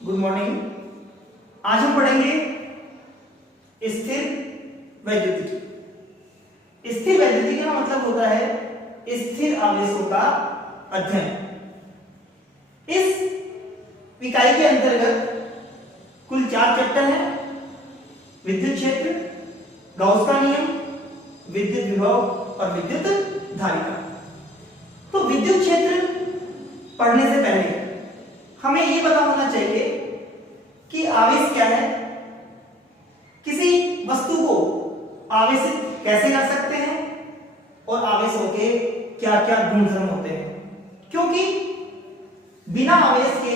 Good morning. आज हम पढ़ेंगे स्थिर वैद्युतिकी। स्थिर वैद्युतिकी का मतलब होता है स्थिर आवेशों का अध्ययन। इस इकाई के अंतर्गत कुल 4 चैप्टर हैं। विद्युत क्षेत्र, गाउस का नियम, विद्युत विभव और विद्युत धारिता। तो विद्युत क्षेत्र पढ़ने से पहले हमें यह पता होना चाहिए कि आवेश क्या है, किसी वस्तु को आवेशित कैसे कर सकते हैं और आवेशों के क्या क्या गुणधर्म होते हैं, क्योंकि बिना आवेश के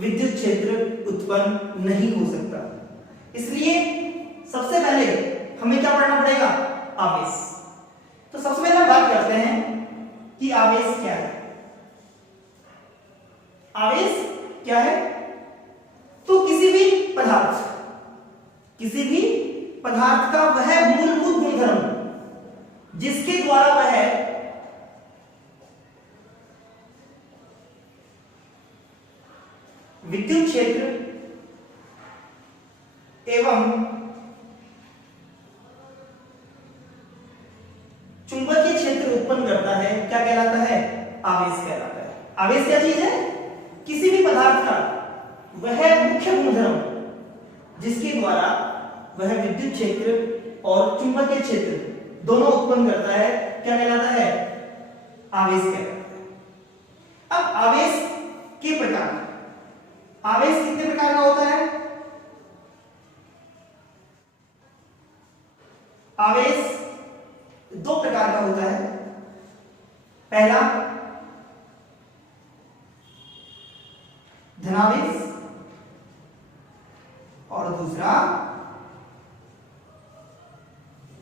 विद्युत क्षेत्र उत्पन्न नहीं हो सकता। इसलिए सबसे पहले हमें क्या पढ़ना पड़ेगा? आवेश। तो सबसे पहले हम बात करते हैं कि आवेश क्या है। आवेश क्या है? तो किसी भी पदार्थ का वह मूलभूत गुणधर्म जिसके द्वारा वह विद्युत क्षेत्र एवं चुंबकीय क्षेत्र उत्पन्न करता है, क्या कहलाता है? आवेश कहलाता है। आवेश क्या चीज है? किसी भी पदार्थ का वह मुख्य गुणधर्म जिसके द्वारा वह विद्युत क्षेत्र और चुंबकीय क्षेत्र दोनों उत्पन्न करता है, क्या कहलाता है? आवेश कहलाता है। अब आवेश के प्रकार। आवेश कितने प्रकार का होता है? आवेश 2 प्रकार का होता है। पहला धनावेश और दूसरा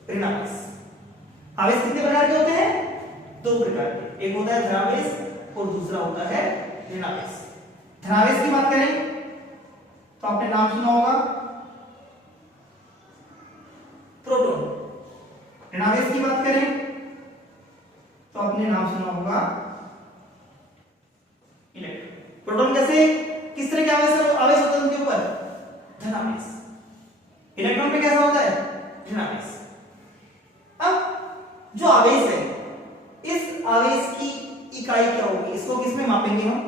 ऋणावेश। आवेश कितने प्रकार के होते हैं? 2 प्रकार के। एक होता है धनावेश और दूसरा होता है ऋणावेश। धनावेश की बात करें तो आपने नाम सुना होगा प्रोटॉन। ऋणावेश की बात करें तो आपने नाम सुना होगा इलेक्ट्रॉन। प्रोटॉन कैसे, किस तरह के आवेश होता है उनके ऊपर? धनावेश। इलेक्ट्रॉन पे कैसा होता है? ऋणावेश। अब जो आवेश है, इस आवेश की इकाई क्या होगी? इसको किसमें मापेंगे हम?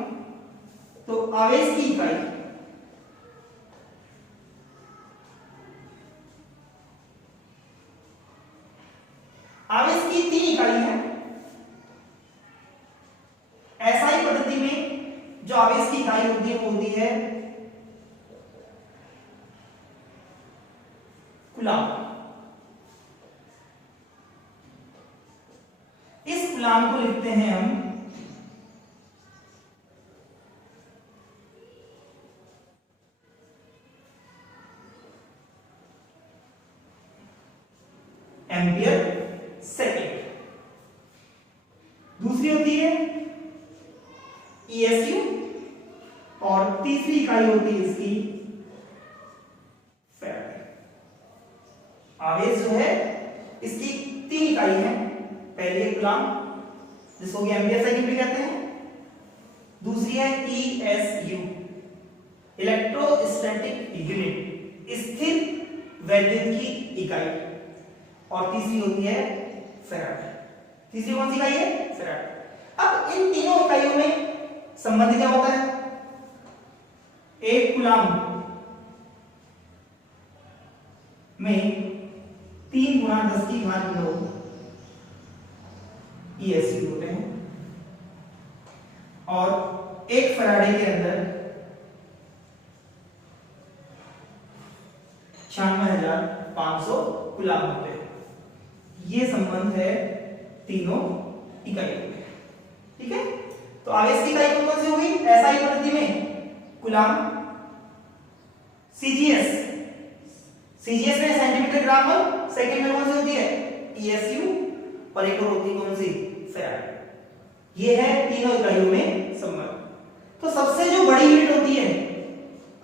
तो आवेश की इकाई आवेश की 3 इकाई है। एसआई पद्धति में जो आवेश की इकाई होती है वो होती है कूलाम। इस कूलाम को लिखते हैं हम एम्पियर सेकेंड। दूसरी होती है ईएसयू और तीसरी इकाई होती है इसकी फैराडे। आवेश जो है इसकी 3 इकाई है। पहली है कूलाम जिसको कि एम्पियर सेकेंड भी कहते हैं, दूसरी है ईएसयू इलेक्ट्रोस्टैटिक यूनिट स्थिर वैद्युतिकी इकाई, और तीसरी होती है फैराडे। तीसरी कौन सी इकाई है? फैराडे। अब इन तीनों इकाइयों में संबंध क्या होता है? एक कूलाम में 3 × 10⁻⁹ ईएसयू होते हैं और एक फैराडे के अंदर 96,500 कूलाम होते हैं। ये संबंध है तीनों इकाइयों में। ठीक है, तो आवेश की इकाई कौन सी होगी? एसआई पद्धति में कूलाम, सीजीएस में सेंटीमीटर ग्राम सेकंड में कौन सी होती है? ईएसयू, और एक और होती है कौन सी? फैराडे। ये है तीनों इकाइयों में संबंध। तो सबसे जो बड़ी यूनिट होती है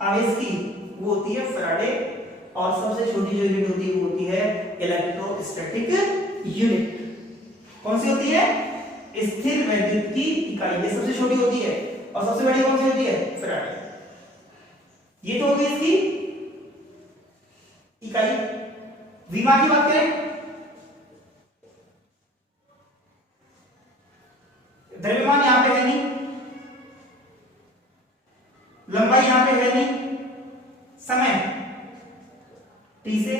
आवेश की वो होती है फैराडे, और सबसे छोटी जो यूनिट होती है वो होती है इलेक्ट्रोस्टैटिक यूनिट। कौन सी होती है? स्थिर वैद्युत की इकाई। ये सबसे छोटी होती है और सबसे बड़ी कौन सी होती है? फैराडे। ये तो होगी इसकी इकाई। विमा की बात करें, द्रव्यमान यहां पे है नहीं, लंबाई यहां पे है नहीं, समय टी से,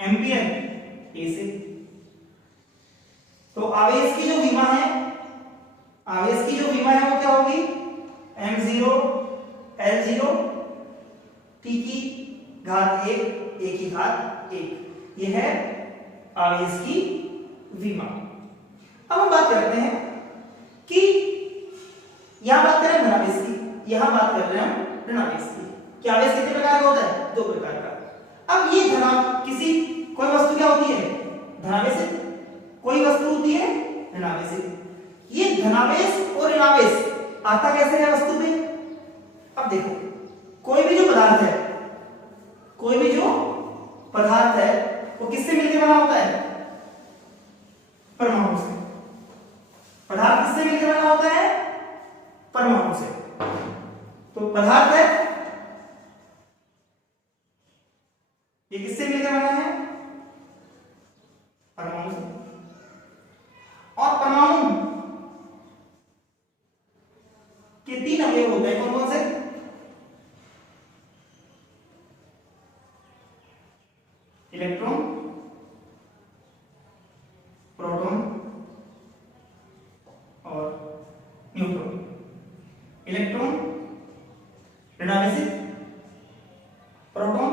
एम्पियर ए से। तो आवेश की जो विमा है, आवेश की जो विमा है वो क्या होगी, m0 L0 t की घात 1 a की घात 1। ये है आवेश की विमा। अब हम बात करते हैं कि यहां बात करें धनावेश की, यहां बात कर रहे हैं हम ऋणावेश की। कि आवेश कितने प्रकार का होता है, 2 प्रकार का। अब ये किसी कोई वस्तु क्या होती है, धनावेशित, कोई वस्तु होती है ऋणावेशित। ये धनावेश और ऋणावेश आता कैसे है वस्तु पे। अब देखो, कोई भी जो पदार्थ है, कोई भी जो पदार्थ है वो किससे मिलकर बना होता है, परमाणु से। पदार्थ किससे मिलकर बना होता है, परमाणु से। तो पदार्थ है ये किससे मिलकर बना है, परमाणु से। और परमाणु के 3 अवयव होते हैं, कौन कौन से, इलेक्ट्रॉन, प्रोटॉन और न्यूट्रॉन। इलेक्ट्रॉन ऋणावेशित, प्रोटॉन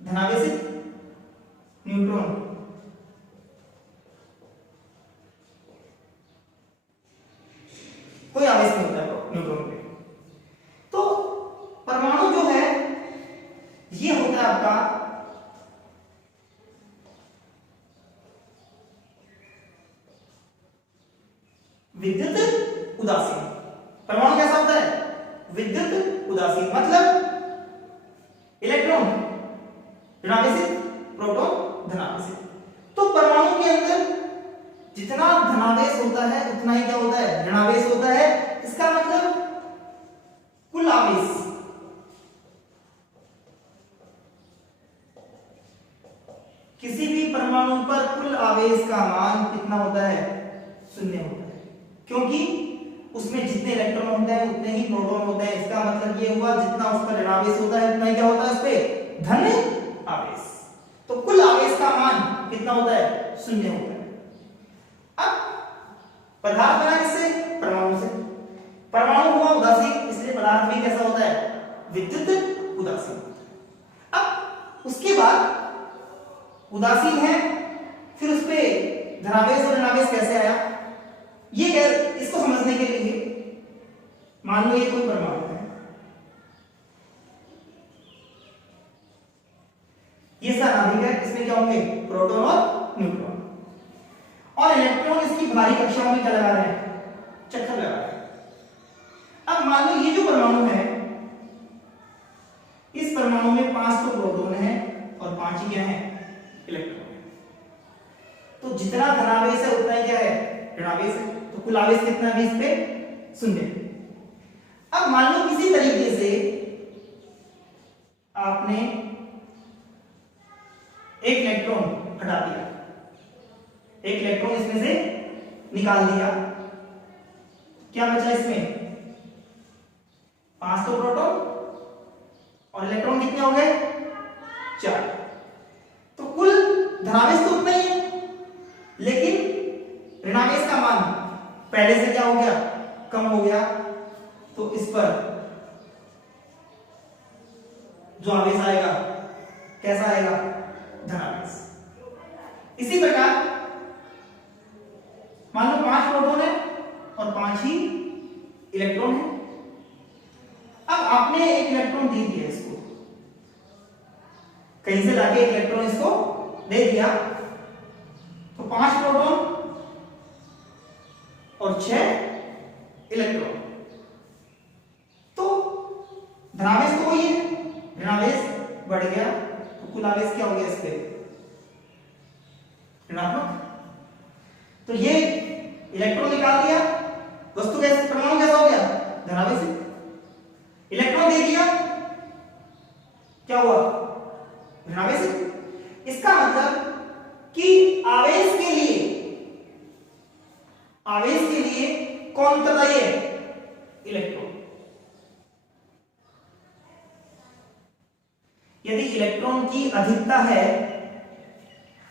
धनावेशित, न्यूट्रॉन कोई आवेश नहीं होता है न्यूट्रॉन पे। तो परमाणु जो है ये होता है आपका विद्युत उदासीन। परमाणु कैसा होता है, विद्युत उदासीन, मतलब इलेक्ट्रॉन ऋणावेशित, प्रोटॉन धनावेशित। तो परमाणु के अंदर जितना धनावेश होता है उतना ही क्या होता है, ऋणावेश होता है। इसका मतलब कुल आवेश किसी भी परमाणु पर कुल आवेश का मान कितना होता है, 0 होता है। क्योंकि उसमें जितने इलेक्ट्रॉन होते हैं उतने ही प्रोटॉन होते हैं। इसका मतलब ये हुआ जितना उस पर ऋणावेश होता है उतना ही क्या होता है उस पे धन आवेश। तो कुल आवेश का मान कितना होता है, 0 होता है। अब पदार्थ बना किससे, परमाणु से। परमाणु हुआ उदासीन, इसलिए पदार्थ भी कैसा होता है, विद्युत उदासीन। अब उसके बाद उदासीन है, फिर उस पे धनावेश और ऋणावेश कैसे आया, ये इसको समझने के लिए मान लो ये कोई परमाणु है, ये नाभिक है, इसमें क्या होंगे, प्रोटॉन और न्यूट्रॉन। और इलेक्ट्रॉन इसकी भारी कक्षाओं में क्या लगा रहे हैं, चक्कर लगा रहे हैं। अब मान लो ये जो परमाणु है, इस परमाणु में 5 तो प्रोटॉन है और 5 ही क्या है, इलेक्ट्रॉन है। तो जितना धनावेश है उतना ही क्या है, ऋणावेश है। तो कुल आवेश कितना है इस पे, 0। अब मान लो किसी तरीके से आपने एक इलेक्ट्रॉन हटा दिया, एक इलेक्ट्रॉन इसमें से निकाल दिया, क्या बचा इसमें, 5 तो प्रोटॉन और इलेक्ट्रॉन कितने हो गए, 4। तो कुल धनावेश तो उतना ही है, लेकिन ऋणावेश का मान पहले से क्या हो गया, कम हो गया। तो इस पर जो आवेश आएगा कैसा आएगा, धनावेश। इसी प्रकार मान लो 5 प्रोटॉन है और 5 ही इलेक्ट्रॉन है। अब आपने एक इलेक्ट्रॉन दे दिया इसको, कहीं से लाके एक इलेक्ट्रॉन इसको दे दिया, तो 5 प्रोटॉन और 6 इलेक्ट्रॉन। तो धनावेश तो वही है, ऋणावेश बढ़ गया, तो कुल आवेश क्या हो गया इस पे, ऋणात्मक। तो ये इलेक्ट्रॉन निकाल दिया, वस्तु कैसे, परमाणु कैसा हो गया, धनावेश। इलेक्ट्रॉन दे दिया आवेश के लिए कौन उत्तरदायी है? इलेक्ट्रॉन। यदि इलेक्ट्रॉन की अधिकता है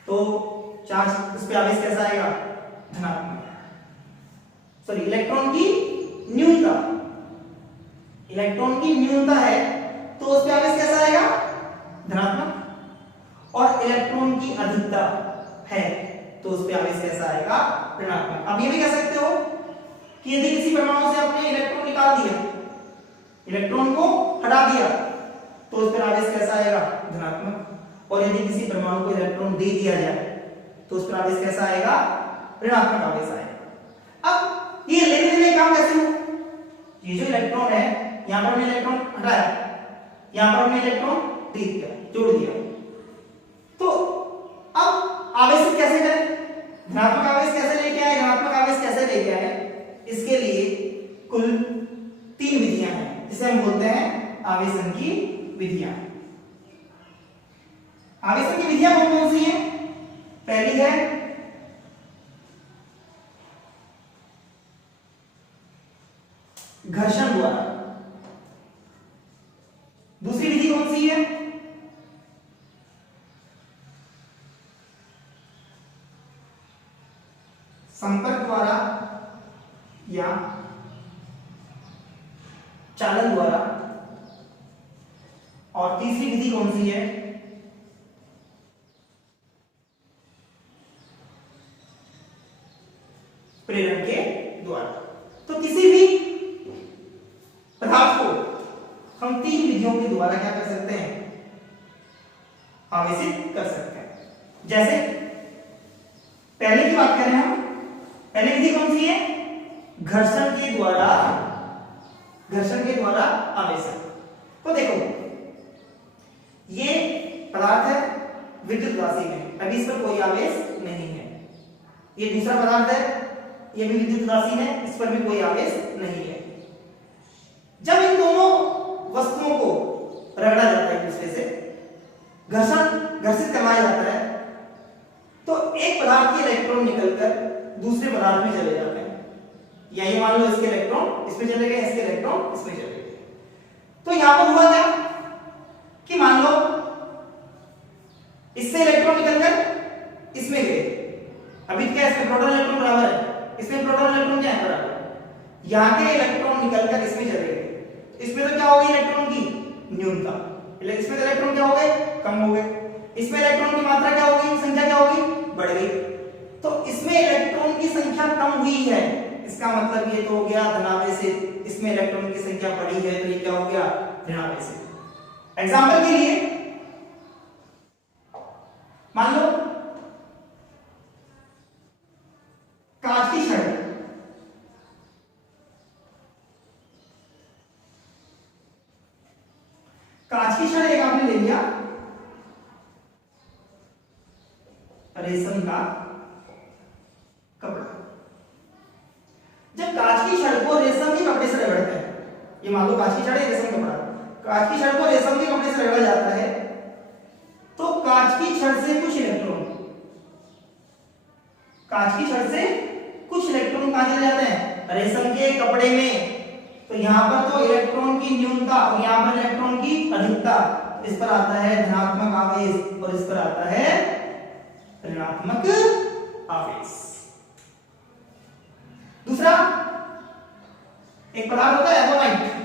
तो चार्ज उस पे आवेश कैसा आएगा? धनात्मक। सॉरी, इलेक्ट्रॉन की न्यूनता, इलेक्ट्रॉन की न्यूनता है तो उस पे आवेश कैसा आएगा? धनात्मक। और इलेक्ट्रॉन की अधिकता है तो उस पे आवेश कैसा आएगा? ऋणात्मक। अब ये भी कह सकते हो कि यदि किसी परमाणु से आपने इलेक्ट्रॉन निकाल दिया, इलेक्ट्रॉन को हटा दिया, तो उस पर आवेश कैसा आएगा? धनात्मक। और यदि किसी परमाणु को इलेक्ट्रॉन दे दिया जाए तो उस पर आवेश कैसा आएगा? ऋणात्मक आवेश आएगा। अब ये लेने देने काम कैसे हो? ये जो इलेक्ट्रॉन है, यहां पर हमने इलेक्ट्रॉन हटाया, यहां पर हमने इलेक्ट्रॉन दे दिया, जोड़ दिया, तो अब आवेश कैसे करें? धनात्मक आवेश कैसे लेके आए, ऋणात्मक आवेश कैसे लेके आए? इसके लिए कुल 3 विधियां हैं जिसे हम बोलते हैं आवेशन की विधियां। आवेशन की विधियां कौन कौन सी हैं? पहली है घर्षण द्वारा। दूसरी विधि कौन सी है? संपर्क द्वारा या चालन द्वारा। और तीसरी विधि कौन सी है? प्रेरण के द्वारा। तो किसी भी पदार्थ को हम 3 विधियों के द्वारा क्या कर सकते हैं? आवेशित कर सकते हैं। जैसे पहले की बात करें हम, पहली विधि कौन सी है? घर्षण के द्वारा, घर्षण के द्वारा आवेशन। तो देखो, ये पदार्थ है विद्युत राशि में, अभी इस पर कोई आवेश नहीं है। ये दूसरा पदार्थ है, ये भी विद्युत राशि है, इस पर भी कोई आवेश नहीं है। जब इन दोनों वस्तुओं को रगड़ा जाता है एक दूसरे से, घर्षित करवाया जाता है, तो एक पदार्थ के इलेक्ट्रॉन निकलकर दूसरे पदार्थ में चले जाते हैं। या ये मान लो इसके इलेक्ट्रॉन इसमें चले गए, इसके इलेक्ट्रॉन इसमें चले गए। तो यहां पर हुआ क्या कि मान लो इससे इलेक्ट्रॉन निकलकर इसमें गए, अभी क्या इसमें प्रोटॉन इलेक्ट्रॉन बराबर है, इसमें प्रोटॉन इलेक्ट्रॉन क्या है? बराबर। यहां के इलेक्ट्रॉन निकलकर इसमें चले गए, इसमें तो क्या हो गई? इलेक्ट्रॉन की न्यूनता। इसमें तो इलेक्ट्रॉन क्या हो गए? कम हो गए। इसमें इलेक्ट्रॉन की मात्रा क्या हो गई? संख्या क्या हो गई? बढ़ गई। तो इसमें इलेक्ट्रॉन की संख्या कम हुई है, इसका मतलब ये तो हो गया धनावेशित। इसमें इलेक्ट्रॉन की संख्या बढ़ी है तो ये क्या हो गया? ऋणावेशित। एग्जांपल के लिए मान लो कांच की छड़, कांच की छड़ एक आपने ले लिया, रेशम का कपड़ा। जब कांच की छड़ को रेशम के कपड़े से रगड़ते हैं, ये मान लो कांच की छड़ है, रेशम कपड़ा, कांच की छड़ को रेशम के कपड़े से रगड़ा जाता है, तो कांच की छड़ से कुछ इलेक्ट्रॉन, कांच की छड़ से कुछ इलेक्ट्रॉन कहां चले जाते हैं? रेशम के कपड़े में। तो यहां पर तो इलेक्ट्रॉन की न्यूनता और यहां पर इलेक्ट्रॉन की अधिकता, इस पर आता है धनात्मक आवेश और इस पर आता है ऋणात्मक आवेश। दूसरा एक पदार्थ होता है एबोनाइट,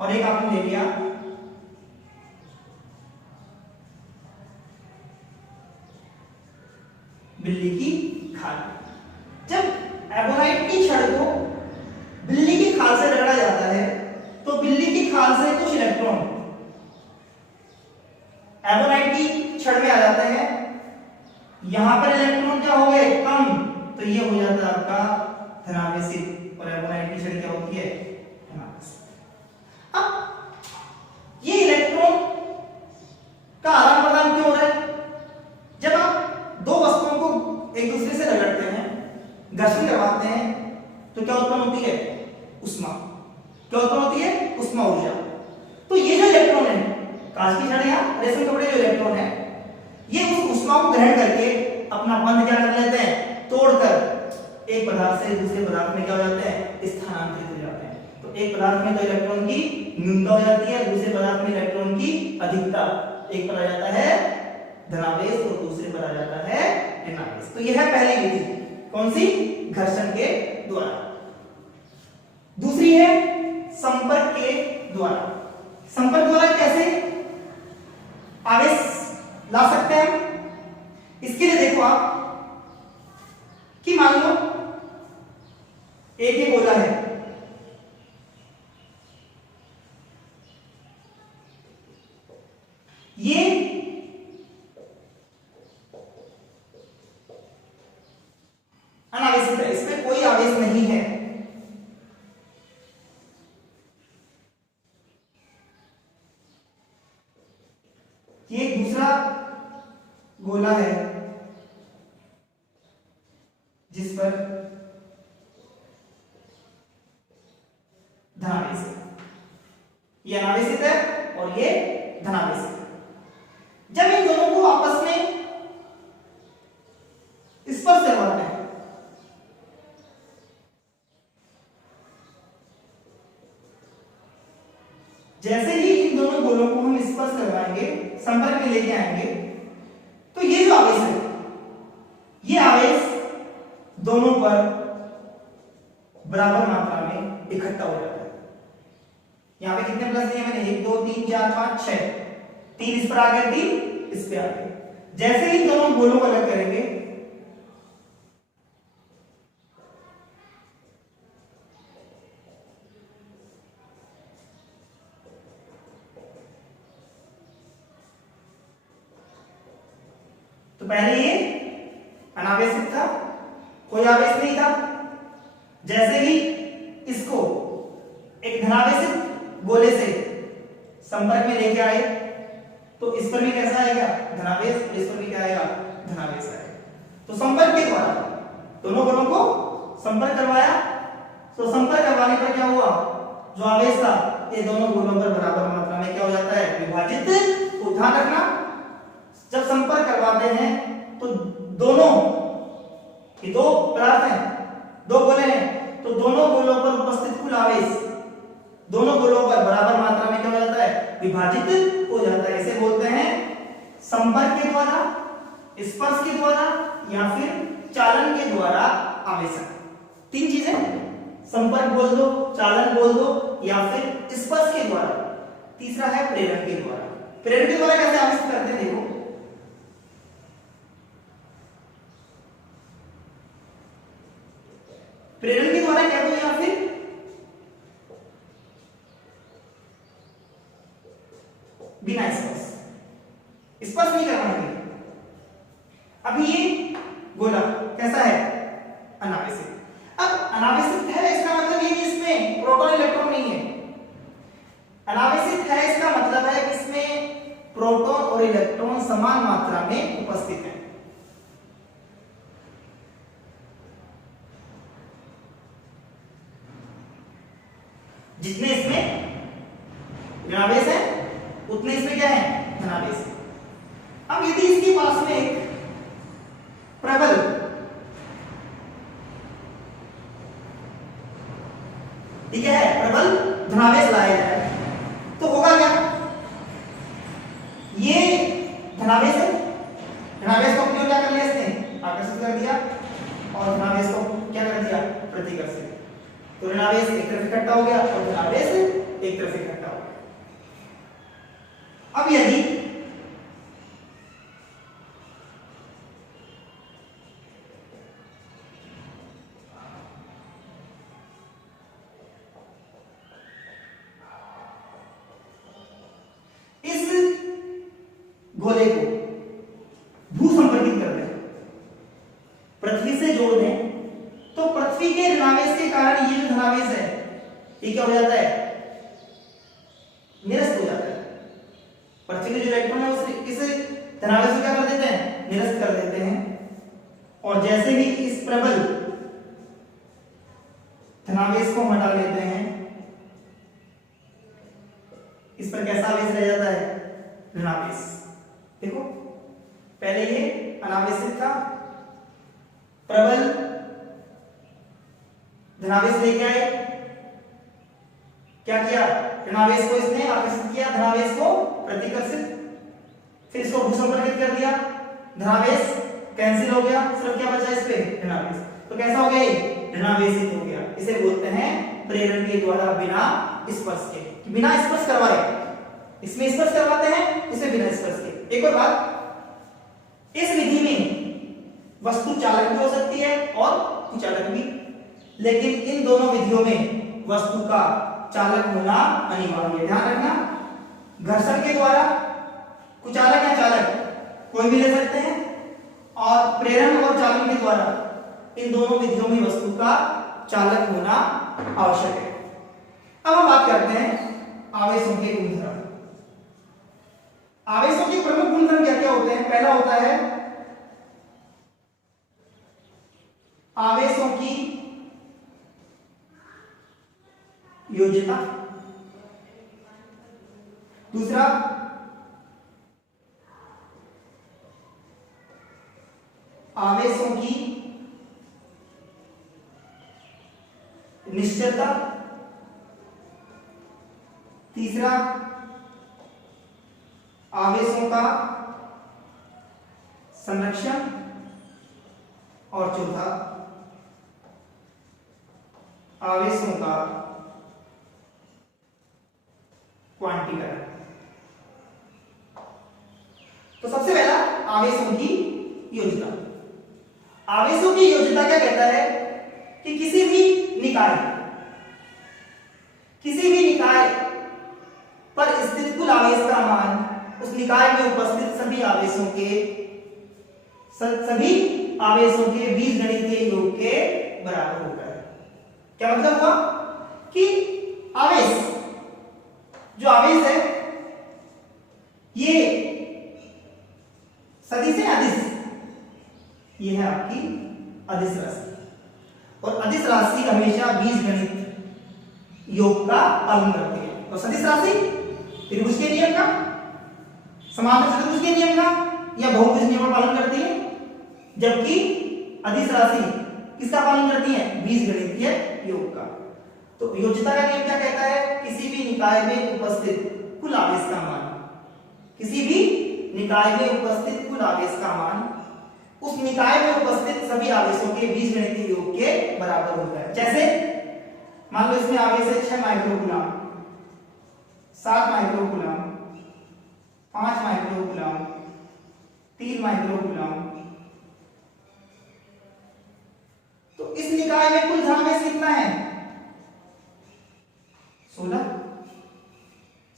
और एक आपने ले लिया बिल्ली की खाल। जब एबोनाइट की छड़ को बिल्ली की खाल से रगड़ा जाता है तो बिल्ली की खाल से कुछ इलेक्ट्रॉन एबोनाइट की छड़ में आ जाते हैं। यहां पर इलेक्ट्रॉन क्या हो गए? कम, तो ये हो जाता है आपका धनावेशित, और एबोनाइट की छड़ क्या होती है? धनावेशित। अब ये इलेक्ट्रॉन का आदान प्रदान क्यों हो रहा है? जब आप दो वस्तुओं को एक दूसरे से रगड़ते हैं, घर्षण करवाते हैं, तो क्या उत्पन्न होती है? उष्मा। क्या उत्पन्न होती है? उष्मा ऊर्जा। तो ये जो इलेक्ट्रॉन है, कांच की छड़ या रेशम कपड़े जो इलेक्ट्रॉन है, ये उस उष्मा को ग्रहण करके अपना बंध क्या कर लेते हैं, तोड़कर एक पदार्थ से दूसरे पदार्थ में क्या हो जाते हैं, स्थानांतरित हो जाते हैं। तो एक पदार्थ में तो इलेक्ट्रॉन की न्यूनता हो जाती है, दूसरे पदार्थ में इलेक्ट्रॉन की अधिकता। एक पर आ जाता है धनावेश और दूसरे पर आ जाता है ऋणावेश। तो यह है पहली विधि, कौन सी, घर्षण के द्वारा। दूसरी है संपर्क के द्वारा। संपर्क द्वारा कैसे आवेश ला सकते हैं हम? इसके लिए देखो आप कि मान लो एक ये गोला है, ये अनावेशित है, इसमें कोई आवेश नहीं है। ये एक दूसरा गोला है जिस पर धनावेश है, ये अनावेशित है और ये धनावेशित है। जब इन दोनों को आपस में स्पर्श करवाते हैं, जैसे ही इन दोनों गोलों को हम स्पर्श करवाएंगे, संपर्क में लेके आएंगे, तो ये जो आवेश है, ये आवेश दोनों पर बराबर मात्रा में इकट्ठा हो जाता है। यहां पे कितने प्लस दिए मैंने, 1 2 3 4 5 6, 3 इस पर आ गए, 3 इस पे आ गए। जैसे ही दोनों गोलों को अलग करेंगे, तो पहले ये अनावेशित था, कोई आवेश नहीं था। जैसे ही इसको एक धनावेशित गोले से संपर्क में लेके आए, तो इस पर भी कैसा आएगा, धनावेश, और इस पर भी क्या आएगा, धनावेश आएगा। तो संपर्क के द्वारा दोनों गोलों को संपर्क करवाया, तो संपर्क करवाने पर क्या हुआ, जो आवेश था ये दोनों गोलों पर बराबर मात्रा में क्या हो जाता है, विभाजित। तो ध्यान रखना, जब संपर्क करवाते हैं तो दोनों, ये दो पदार्थ हैं, दो गोले हैं, तो दोनों गोलों पर उपस्थित कुल आवेश दोनों गोलों पर बराबर मात्रा में क्या हो जाता है, विभाजित हो जाता है। इसे बोलते हैं संपर्क के द्वारा, स्पर्श के द्वारा या फिर चालन के द्वारा आवेशन। तीन चीजें, संपर्क बोल दो, चालन बोल दो या फिर स्पर्श के द्वारा। तीसरा है प्रेरण के द्वारा। प्रेरण के द्वारा कैसे आवेशित करते हैं, देखो प्रेरण के द्वारा क्या, तो या फिर बिना स्पर्श, स्पर्श नहीं करवाएंगे। अभी ये गोला कैसा है, अनावेशित। अब अनावेशित है इसका मतलब ये कि इसमें प्रोटॉन इलेक्ट्रॉन नहीं है। अनावेशित है इसका मतलब है कि इसमें प्रोटॉन और इलेक्ट्रॉन समान मात्रा में उपस्थित है। जितने इसमें ऋणावेश है उतने इसमें क्या है, धनावेश है। अब यदि इसके पास में एक प्रबल ठीक है प्रबल धनावेश लाया जाए, तो होगा क्या, ये धनावेश है, धनावेश को क्यों क्या कर लिया इसने, आकर्षित कर दिया, और धनावेश को क्या कर दिया, प्रतिकर्षित। तो ऋणावेश एक तरफ इकट्ठा हो गया और धनावेश एक तरफ इकट्ठा हो गया। अब यदि इस गोले को भू संपर्कित कर दें, पृथ्वी से जोड़ दें, तो पृथ्वी के ऋणावेश के कारण ये जो धनावेश है ये क्या हो जाता है, निरस्त हो जाता है। पृथ्वी के जो इलेक्ट्रॉन है उस इस धनावेश को क्या कर देते हैं, निरस्त कर देते हैं। और जैसे ही इस प्रबल धनावेश को हटा लेते हैं, इस पर कैसा आवेश रह जाता है, ऋणावेश। देखो पहले ये अनावेशित था, प्रबल धनावेश लेके आए, क्या किया, ऋणावेश को इसने आकर्षित किया, धनावेश को प्रतिकर्षित, फिर इसको भूसंपर्कित कर दिया, धनावेश कैंसिल हो गया, सिर्फ क्या बचा इस पे, ऋणावेश। तो कैसा हो गया ये, ऋणावेशित हो गया। इसे बोलते हैं प्रेरण के द्वारा बिना स्पर्श के, बिना स्पर्श करवाए। इसमें स्पर्श करवाते हैं, इसमें बिना स्पर्श के। एक और बात, इस विधि में वस्तु चालक भी हो सकती है और कुचालक भी, लेकिन इन दोनों विधियों में वस्तु का चालक होना अनिवार्य है। ध्यान रखना, घर्षण के द्वारा कुचालक या चालक कोई भी ले सकते हैं, और प्रेरण और चालन के द्वारा इन दोनों विधियों में वस्तु का चालक होना आवश्यक है। अब हम बात करते हैं आवेशों के गुणधर्म। आवेशों के प्रमुख गुणधर्म क्या क्या होते हैं? पहला होता है आवेशों की योज्यता, दूसरा आवेशों की निश्चलता, तीसरा आवेशों का संरक्षण, और चौथा आवेशों का क्वांटीकरण। तो सबसे पहला आवेशों की योजना। आवेशों की योजना क्या कहता है कि किसी भी निकाय पर स्थित कुल आवेश का मान उस निकाय में उपस्थित सभी आवेशों के बीजगणितीय योग के बराबर होता है। क्या मतलब हुआ कि जो आवेश है ये सदिश है, अदिश, ये है आपकी अदिश राशि, और अदिश राशि हमेशा बीजगणित योग का पालन करती है। और सदिश राशि त्रिभुज के नियम का, समांतर चतुर्भुज के नियम का या बहुभुज नियम का पालन करती है, जबकि अदिश राशि किसका पालन करती है? बीजगणितीय योग का। तो योज्यता का नियम क्या कहता है? किसी भी निकाय में उपस्थित कुल आवेश का मान, किसी भी निकाय में उपस्थित कुल आवेश का मान उस निकाय में उपस्थित सभी आवेशों के बीजगणितीय योग के बराबर होता है। जैसे मान लो इसमें आवेश है 6 माइक्रोकूलम, 7 माइक्रोकूलम, 5 माइक्रोकूलम, 3 माइक्रोकूलम। तो इस निकाय में कुल धनावेश कितना है? 16।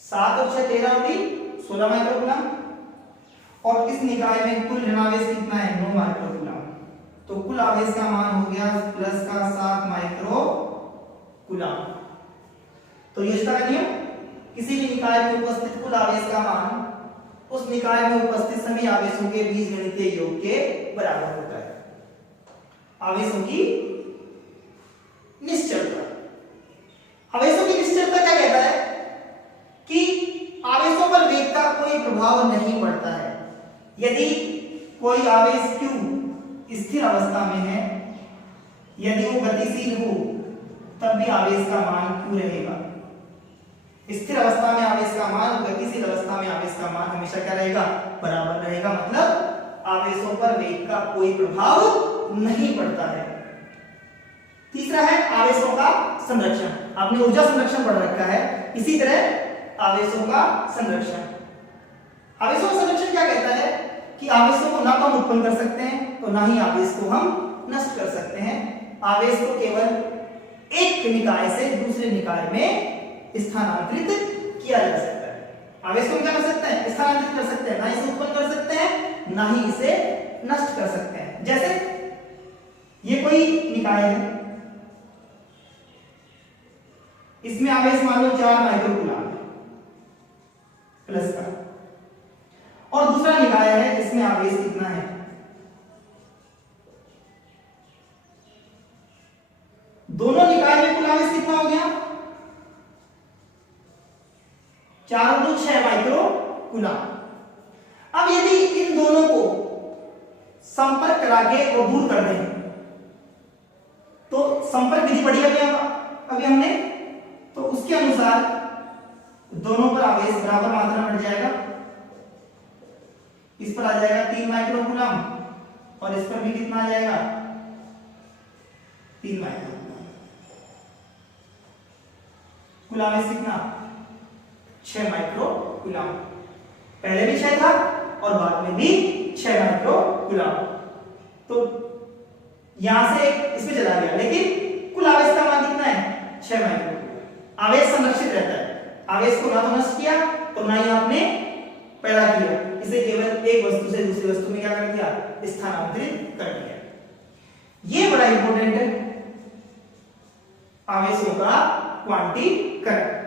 7 और 6 13 और 3 16 माइक्रोकूलम। और इस निकाय में कुल ऋणावेश कितना है? 9 माइक्रोकूलम। तो कुल आवेश का मान हो गया प्लस का 7 माइक्रोकूलम। तो योज्यता का नियम, किसी भी निकाय में उपस्थित कुल आवेश का मान उस निकाय में उपस्थित सभी आवेशों के बीजगणितीय योग के बराबर होता है। आवेशों की निश्चलता। आवेशों की निश्चलता क्या कहता है कि आवेशों पर वेग का कोई प्रभाव नहीं पड़ता है। यदि कोई आवेश Q स्थिर अवस्था में है, यदि वो गतिशील हो तब भी आवेश का मान Q रहेगा। स्थिर अवस्था में आवेश का मान, गतिशील अवस्था में आवेश का मान हमेशा क्या रहेगा? बराबर रहेगा। मतलब आवेशों पर वेग का कोई प्रभाव नहीं पड़ता है। तीसरा है आवेशों का संरक्षण। आपने ऊर्जा संरक्षण पढ़ रखा है, इसी तरह आवेशों का संरक्षण। आवेशों का संरक्षण क्या कहता है कि आवेशों को ना तो हम उत्पन्न कर सकते हैं और ना ही आवेश को हम नष्ट कर सकते हैं। आवेश को केवल एक निकाय से दूसरे निकाय में स्थानांतरित किया जा सकता है। आवेश को क्या कर सकते हैं? स्थानांतरित कर सकते हैं, ना इसे उत्पन्न कर सकते हैं ना ही इसे नष्ट कर सकते हैं। जैसे ये कोई निकाय है, इसमें आवेश मान लो 4 माइक्रोकूलम प्लस का, और दूसरा निकाय है इसमें आवेश कितना है? दोनों निकाय में कुल आवेश कितना हो गया? 4 और 2 6 माइक्रोकूलम। अब यदि इन दोनों को संपर्क करा के और दूर कर दें तो संपर्क विधि पढ़ी अभी हमने, तो उसके अनुसार दोनों पर आवेश बराबर मात्रा में बढ़ जाएगा। इस पर आ जाएगा 3 माइक्रो कूलम और इस पर भी कितना आ जाएगा 3 माइक्रो कूलम। कुल आवेश कितना 6 माइक्रो कूलम, पहले भी 6 था और बाद में भी 6 माइक्रो कूलम। तो यहां से इसमें चला गया, लेकिन कुल आवेश का मान कितना है 6 माइक्रो कूलम। आवेश संरक्षित रहता है, आवेश को ना तो नष्ट किया और ना ही आपने पैदा किया, इसे केवल एक वस्तु से दूसरी वस्तु में क्या कर दिया स्थानांतरित कर दिया। ये बड़ा इंपॉर्टेंट है आवेशों का क्वांटीकरण।